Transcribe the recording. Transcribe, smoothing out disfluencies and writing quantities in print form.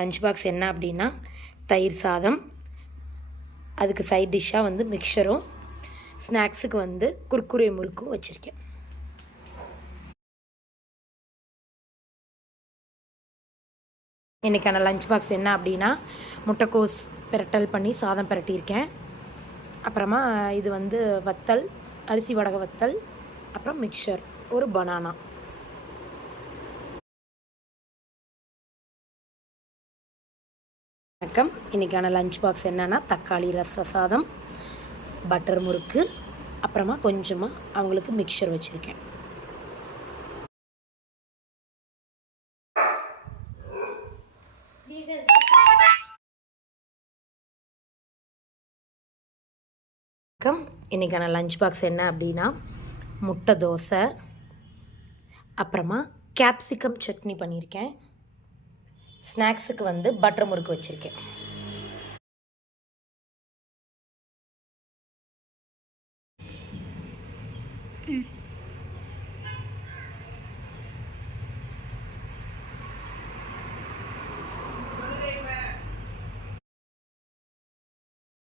Lunch box என்ன அப்படின்னா தயிர் சாதம், அதுக்கு சைட் டிஷ்ஷாக வந்து மிக்சரும், ஸ்நாக்ஸுக்கு வந்து குர்குரே முறுக்கும் வச்சுருக்கேன். இன்றைக்கான லஞ்ச் பாக்ஸ் என்ன அப்படின்னா முட்டைக்கோஸ் பிரட்டல் பண்ணி சாதம் பிரட்டியிருக்கேன். அப்புறமா இது வந்து வத்தல், அரிசி வடகை வத்தல், அப்புறம் மிக்சர், ஒரு பனானா. வணக்கம். இன்றைக்கான லஞ்ச் பாக்ஸ் என்னென்னா தக்காளி ரச சாதம், பட்டர் முறுக்கு, அப்புறமா கொஞ்சமாக அவங்களுக்கு மிக்சர் வச்சுருக்கேன். வணக்கம். இன்றைக்கான லஞ்ச் பாக்ஸ் என்ன அப்படின்னா முட்டை தோசை, அப்புறமா கேப்சிகம் சட்னி பண்ணியிருக்கேன். ஸ்நாக்ஸுக்கு வந்து பட்டர் முறுக்கு வச்சுருக்கேன்.